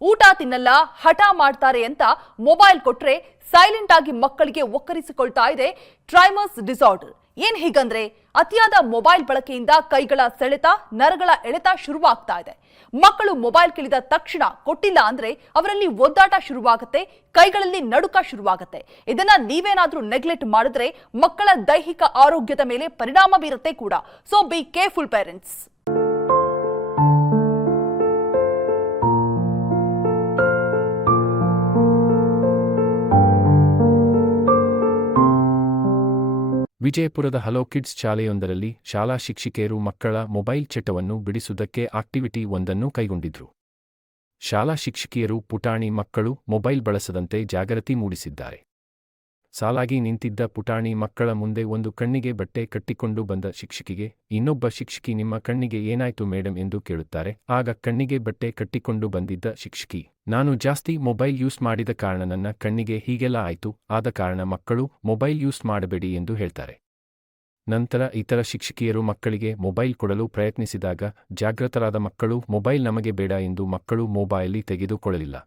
ಊಟ ತಿನ್ನಲ್ಲ, ಹಠ ಮಾಡ್ತಾರೆ ಅಂತ ಮೊಬೈಲ್ ಕೊಟ್ರೆ ಸೈಲೆಂಟ್ ಆಗಿ ಮಕ್ಕಳಿಗೆ ಒಕ್ಕರಿಸಿಕೊಳ್ತಾ ಇದೆ ಟ್ರೈಮರ್ಸ್ ಡಿಸಾರ್ಡರ್. ಏನ್ ಹೀಗಂದ್ರೆ ಅತಿಯಾದ ಮೊಬೈಲ್ ಬಳಕೆಯಿಂದ ಕೈಗಳ ಸೆಳೆತ, ನರಗಳ ಎಳೆತ ಶುರುವಾಗ್ತಾ ಇದೆ. ಮಕ್ಕಳು ಮೊಬೈಲ್ ಕೇಳಿದ ತಕ್ಷಣ ಕೊಟ್ಟಿಲ್ಲ ಅಂದ್ರೆ ಅವರಲ್ಲಿ ಒದ್ದಾಟ ಶುರುವಾಗುತ್ತೆ, ಕೈಗಳಲ್ಲಿ ನಡುಕ ಶುರುವಾಗುತ್ತೆ. ಇದನ್ನ ನೀವೇನಾದ್ರೂ ನೆಗ್ಲೆಕ್ಟ್ ಮಾಡಿದ್ರೆ ಮಕ್ಕಳ ದೈಹಿಕ ಆರೋಗ್ಯದ ಮೇಲೆ ಪರಿಣಾಮ ಬೀರುತ್ತೆ ಕೂಡ. So be careful parents. ವಿಜಯಪುರದ ಹಲೋ ಕಿಡ್ಸ್ ಶಾಲೆಯೊಂದರಲ್ಲಿ ಶಾಲಾ ಶಿಕ್ಷಕಿಯರು ಮಕ್ಕಳ ಮೊಬೈಲ್ ಚಟವನ್ನು ಬಿಡಿಸುವುದಕ್ಕೆ ಆಕ್ಟಿವಿಟಿ ಒಂದನ್ನು ಕೈಗೊಂಡಿದ್ರು. ಶಾಲಾ ಶಿಕ್ಷಕಿಯರು ಪುಟಾಣಿ ಮಕ್ಕಳು ಮೊಬೈಲ್ ಬಳಸದಂತೆ ಜಾಗೃತಿ ಮೂಡಿಸಿದ್ದಾರೆ. ಸಾಲಾಗಿ ನಿಂತಿದ್ದ ಪುಟಾಣಿ ಮಕ್ಕಳ ಮುಂದೆ ಒಂದು ಕಣ್ಣಿಗೆ ಬಟ್ಟೆ ಕಟ್ಟಿಕೊಂಡು ಬಂದ ಶಿಕ್ಷಕಿಗೆ ಇನ್ನೊಬ್ಬ ಶಿಕ್ಷಕಿ ನಿಮ್ಮ ಕಣ್ಣಿಗೆ ಏನಾಯ್ತು ಮೇಡಮ್ ಎಂದು ಕೇಳುತ್ತಾರೆ. ಆಗ ಕಣ್ಣಿಗೆ ಬಟ್ಟೆ ಕಟ್ಟಿಕೊಂಡು ಬಂದಿದ್ದ ಶಿಕ್ಷಕಿ, ನಾನು ಜಾಸ್ತಿ ಮೊಬೈಲ್ ಯೂಸ್ ಮಾಡಿದ ಕಾರಣ ನನ್ನ ಕಣ್ಣಿಗೆ ಹೀಗೆಲ್ಲ ಆಯ್ತು, ಆದ ಕಾರಣ ಮಕ್ಕಳು ಮೊಬೈಲ್ ಯೂಸ್ ಮಾಡಬೇಡಿ ಎಂದು ಹೇಳ್ತಾರೆ. ನಂತರ ಇತರ ಶಿಕ್ಷಕಿಯರು ಮಕ್ಕಳಿಗೆ ಮೊಬೈಲ್ ಕೊಡಲು ಪ್ರಯತ್ನಿಸಿದಾಗ ಜಾಗೃತರಾದ ಮಕ್ಕಳು ಮೊಬೈಲ್ ನಮಗೆ ಬೇಡ ಎಂದು ಮಕ್ಕಳು ಮೊಬೈಲ್ ತೆಗೆದುಕೊಳ್ಳಲಿಲ್ಲ.